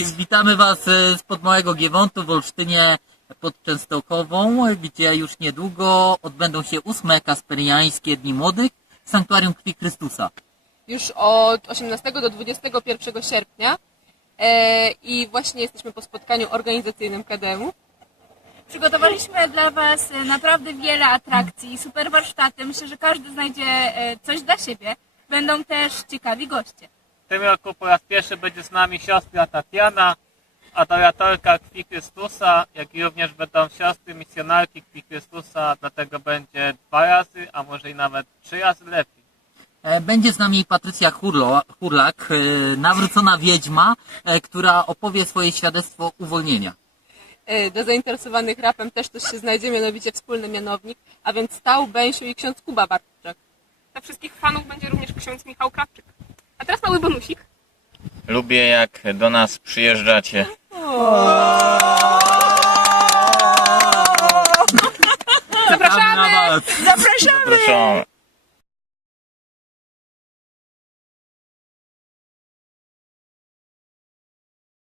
Witamy Was e, spod Małego Giewontu w Olsztynie pod Częstochową, gdzie już niedługo odbędą się ósme Kasperiańskie Dni Młodych w Sanktuarium Krwi Chrystusa. już od 18 do 21 sierpnia e, i właśnie jesteśmy po spotkaniu organizacyjnym KDM-u. Przygotowaliśmy dla Was e, naprawdę wiele atrakcji, super warsztaty. Myślę, że każdy znajdzie e, coś dla siebie. Będą też ciekawi goście. W tym roku po raz pierwszy będzie z nami siostra Tatiana, adoratorka Krwi Chrystusa, jak i również będą siostry misjonarki Krwi Chrystusa, dlatego będzie dwa razy, a może i nawet trzy razy lepiej. E, Będzie z nami Patrycja Hurlo, Hurlak, e, nawrócona wiedźma, e, która opowie swoje świadectwo uwolnienia. Dla zainteresowanych rapem też coś się znajdzie, mianowicie wspólny mianownik, a więc Stał, Bęsiu i ksiądz Kuba Bartczak. Dla wszystkich fanów będzie również ksiądz Michał Krawczyk. Teraz mały bonusik. Lubię jak do nas przyjeżdżacie. Zapraszamy! Was. Zapraszam.